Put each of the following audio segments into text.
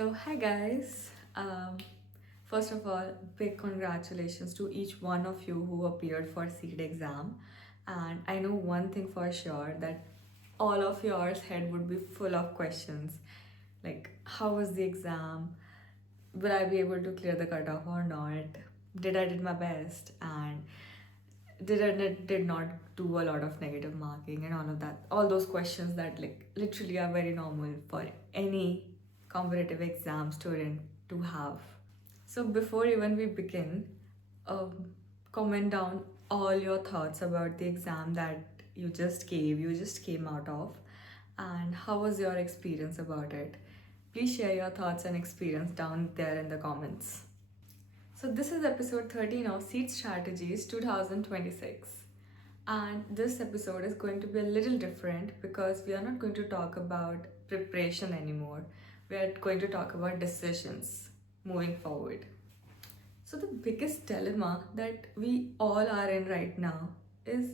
So, hi guys. First of all, big congratulations to each one of you who appeared for CEED exam. And I know one thing for sure that all of yours head would be full of questions like how was the exam? Will I be able to clear the cutoff or not? Did I did my best? And did not do a lot of negative marking and all of that, all those questions that like literally are very normal for any competitive exam student to have. So before even we begin, um, comment down all your thoughts about the exam that you just came out of, and how was your experience about it. Please share your thoughts and experience down there in the comments. So, this is episode 13 of CEED Strategies 2026. And this episode is going to be a little different because we are not going to talk about preparation anymore. We are going to talk about decisions moving forward. So, the biggest dilemma that we all are in right now is,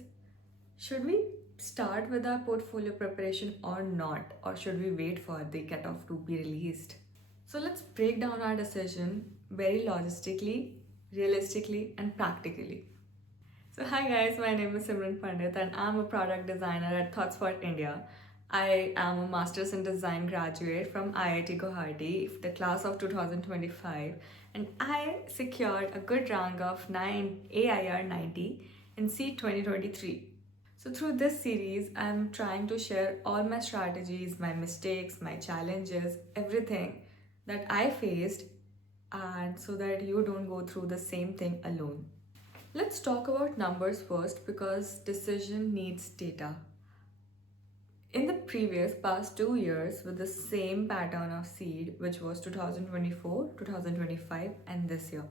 should we start with our portfolio preparation or not? Or should we wait for the cutoff to be released? So let's break down our decision very logistically, realistically, and practically. So, hi guys, my name is Simran Pandit, and I'm a product designer at Thoughts for India. I am a Masters in Design graduate from IIT Guwahati, the class of 2025, and I secured a good rank of 9 AIR 90 in CEED 2023. So, through this series, I'm trying to share all my strategies, my mistakes, my challenges, everything that I faced, and so that you don't go through the same thing alone. Let's talk about numbers first because decision needs data. In the previous past 2 years, with the same pattern of CEED, which was 2024, 2025, and this year.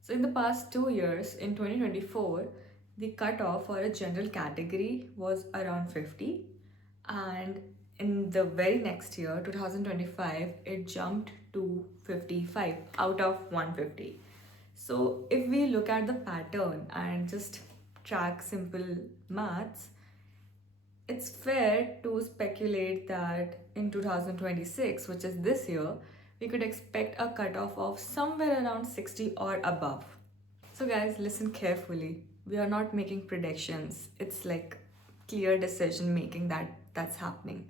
So, in the past 2 years, in 2024, the cutoff for a general category was around 50, and in the very next year, 2025, it jumped to 55 out of 150. So, if we look at the pattern and just track simple maths, it's fair to speculate that in 2026, which is this year, we could expect a cutoff of somewhere around 60 or above. So, guys, listen carefully. We are not making predictions, it's like clear decision making that's happening.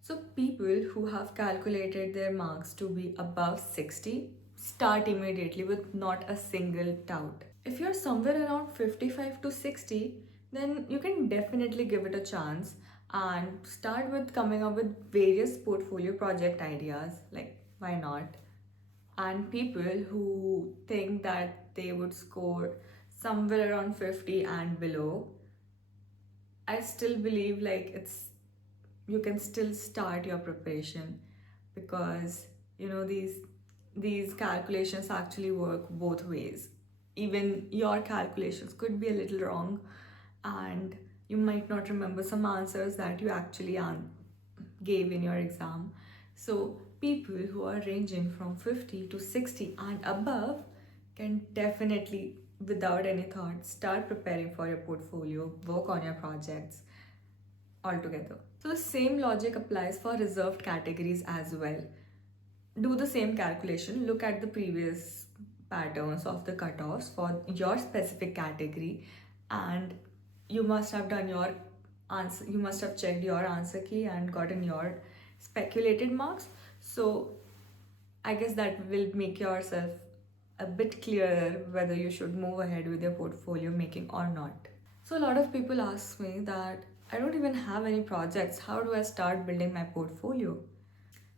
So, people who have calculated their marks to be above 60 start immediately with not a single doubt. If you're somewhere around 55 to 60, then you can definitely give it a chance and start with coming up with various portfolio project ideas, like why not? And people who think that they would score somewhere around 50 and below, I still believe like it's you can still start your preparation because these calculations actually work both ways. Even your calculations could be a little wrong, and you might not remember some answers that you actually gave in your exam. So, people who are ranging from 50 to 60 and above can definitely, without any thought, start preparing for your portfolio, work on your projects altogether. So, the same logic applies for reserved categories as well. Do the same calculation, look at the previous patterns of the cutoffs for your specific category, and you must have done your answer, you must have checked your answer key and gotten your speculated marks. So I guess that will make yourself a bit clearer whether you should move ahead with your portfolio making or not. So a lot of people ask me that I don't even have any projects, how do I start building my portfolio?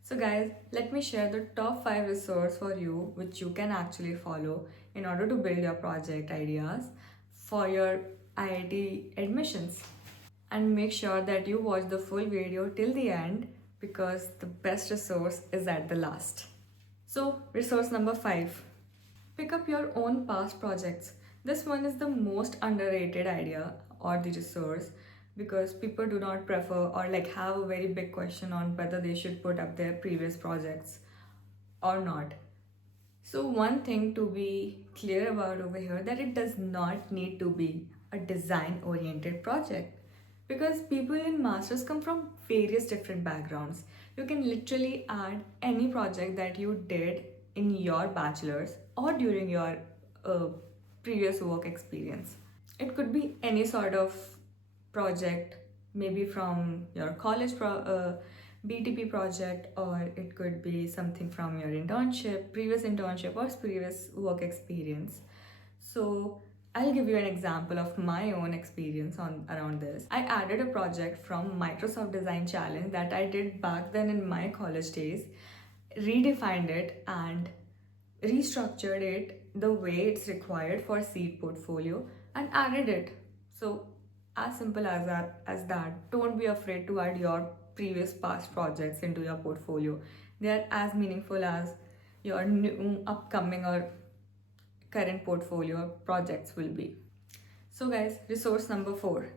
So guys, let me share the top 5 resources for you which you can actually follow in order to build your project ideas for your IIT admissions. And make sure that you watch the full video till the end because the best resource is at the last. So, resource number 5. Pick up your own past projects. This one is the most underrated idea or the resource because people do not prefer or like have a very big question on whether they should put up their previous projects or not. So one thing to be clear about over here that it does not need to be a design oriented project because people in masters come from various different backgrounds. You can literally add any project that you did in your bachelor's or during your uh, previous work experience. It could be any sort of project, maybe from your BTP project, or it could be something from your previous internship, or previous work experience. So I'll give you an example of my own experience on around this. I added a project from Microsoft Design Challenge that I did back then in my college days, redefined it and restructured it the way it's required for seed portfolio and added it. So as simple as that. Don't be afraid to add your previous past projects into your portfolio. They are as meaningful as your new upcoming or current portfolio projects will be. So guys, resource number 4.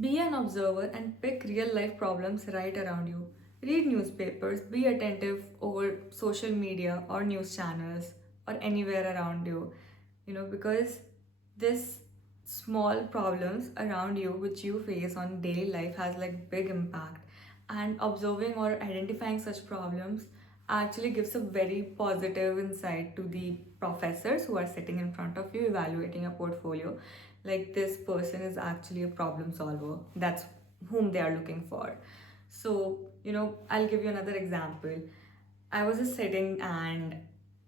Be an observer and pick real life problems right around you. Read newspapers, be attentive over social media or news channels or anywhere around you, because this small problems around you which you face on daily life has like big impact, and observing or identifying such problems actually gives a very positive insight to the professors who are sitting in front of you evaluating a portfolio. Like, this person is actually a problem solver, that's whom they are looking for. So I'll give you another example. I was just sitting and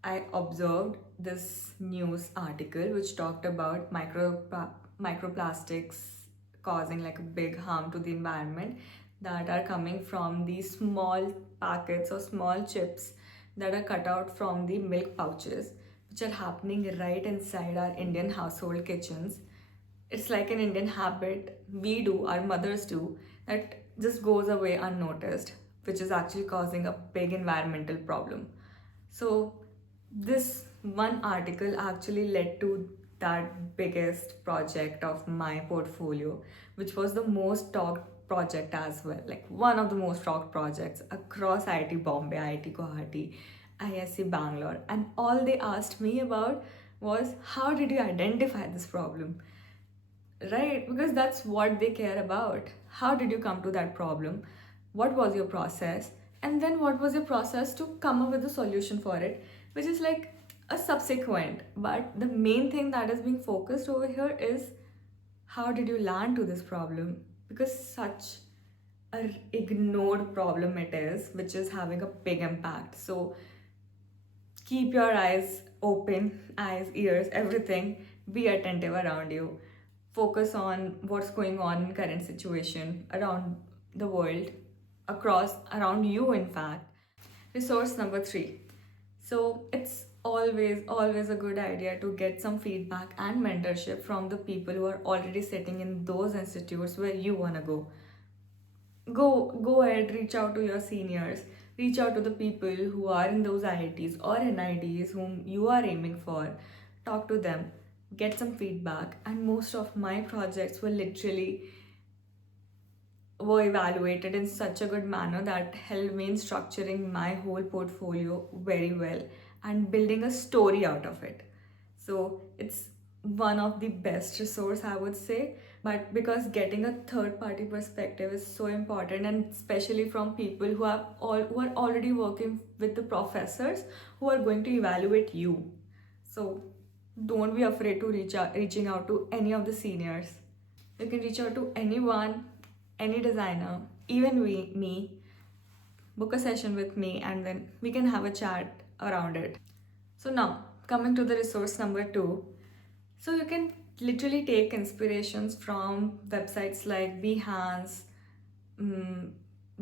I observed this news article which talked about microplastics causing like a big harm to the environment, that are coming from these small packets or small chips that are cut out from the milk pouches, which are happening right inside our Indian household kitchens. It's like an Indian habit we do, our mothers do, that just goes away unnoticed, which is actually causing a big environmental problem. So, this one article actually led to that biggest project of my portfolio, which was the most talked project as well. Like, one of the most talked projects across IIT Bombay, IIT Guwahati, ISC Bangalore. And all they asked me about was, how did you identify this problem? Right, because that's what they care about. How did you come to that problem? What was your process? And then what was your process to come up with a solution for it, which is like a subsequent. But the main thing that is being focused over here is, how did you land to this problem? Because such a ignored problem it is, which is having a big impact. So keep your eyes open, eyes, ears, everything. Be attentive around you. Focus on what's going on in current situation around the world, around you, in fact. Resource number 3. So it's always a good idea to get some feedback and mentorship from the people who are already sitting in those institutes where you want to go. Go ahead, reach out to your seniors, reach out to the people who are in those IITs or NIDs whom you are aiming for. Talk to them, get some feedback. And most of my projects were evaluated in such a good manner that helped me in structuring my whole portfolio very well and building a story out of it. So it's one of the best resource, I would say. But because getting a third party perspective is so important, and especially from people who are already working with the professors who are going to evaluate you. So don't be afraid to reaching out to any of the seniors. You can reach out to anyone, any designer, even me, book a session with me, and then we can have a chat around it. So now, coming to the resource number 2. So you can literally take inspirations from websites like Behance,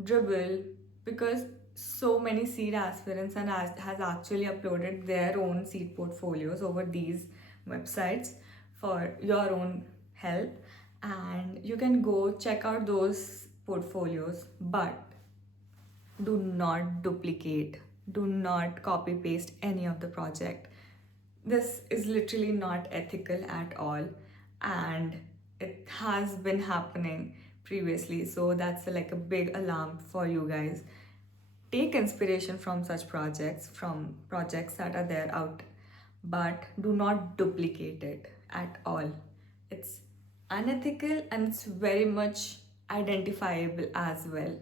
Dribble, because so many seed aspirants has actually uploaded their own seed portfolios over these websites for your own help, and you can go check out those portfolios. But do not duplicate, do not copy paste any of the project. This is literally not ethical at all, and it has been happening previously, so that's like a big alarm for you guys. Take inspiration from such projects, from projects that are there out, but do not duplicate it at all. It's unethical and it's very much identifiable as well.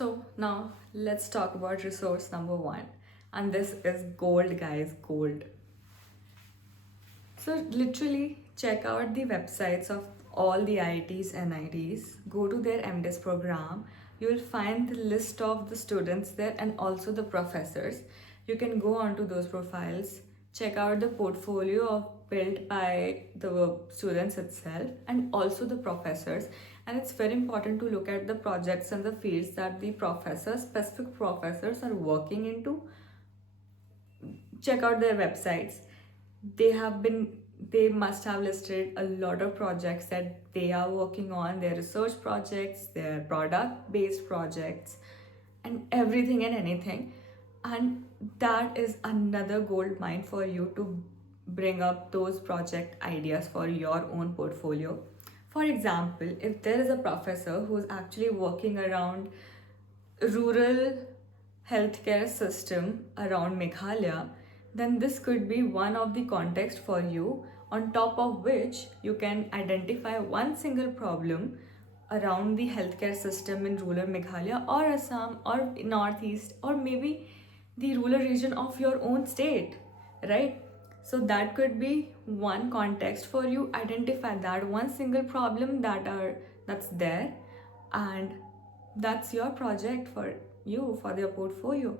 So now let's talk about resource number one. And this is gold, guys, gold. So literally check out the websites of all the IITs and IITs. Go to their MDiS program. You will find the list of the students there and also the professors. You can go onto those profiles, check out the portfolio built by the students itself and also the professors. And it's very important to look at the projects and the fields that the professors, specific professors, are working into. Check out their websites. They must have listed a lot of projects that they are working on, their research projects, their product based projects, and everything and anything. And that is another gold mine for you to bring up those project ideas for your own portfolio. For example, if there is a professor who's actually working around rural healthcare system around Meghalaya, then this could be one of the context for you, on top of which you can identify one single problem around the healthcare system in rural Meghalaya or Assam or Northeast or maybe the rural region of your own state, right? So that could be one context for you. Identify that one single problem that's there, and that's your project for you, for your portfolio.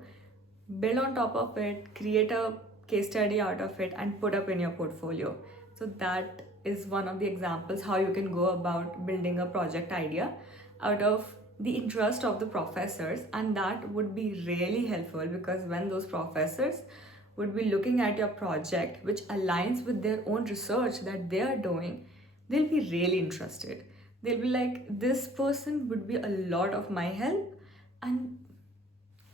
Build on top of it, create a case study out of it and put up in your portfolio. So that is one of the examples how you can go about building a project idea out of the interest of the professors. And that would be really helpful, because when those professors would be looking at your project which aligns with their own research that they are doing, they'll be really interested. They'll be like, this person would be a lot of my help, and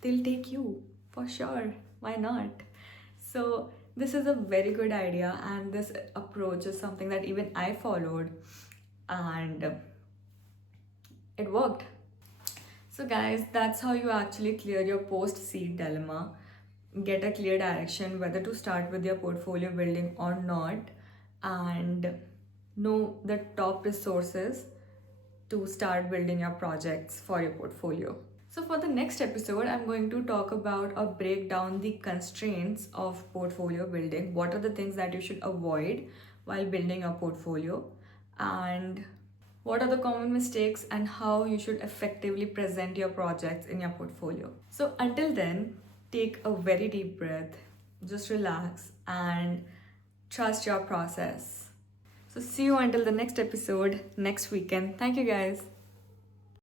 they'll take you for sure. Why not? So this is a very good idea, and this approach is something that even I followed, and it worked. So guys, that's how you actually clear your post CEED dilemma. Get a clear direction whether to start with your portfolio building or not, and know the top resources to start building your projects for your portfolio. So for the next episode, I'm going to talk about or break down the constraints of portfolio building. What are the things that you should avoid while building a portfolio, and what are the common mistakes and how you should effectively present your projects in your portfolio. So until then, take a very deep breath, just relax and trust your process. So see you until the next episode next weekend. Thank you guys.